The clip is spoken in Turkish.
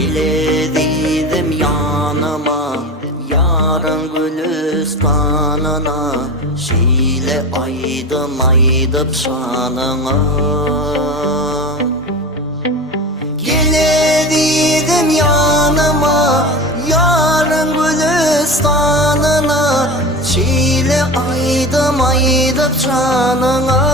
Geledim yanıma yarın gülistanına, şile aydım aydıp şanına. Geledim yanıma yarın gülistanına, şile aydım aydıp şanına.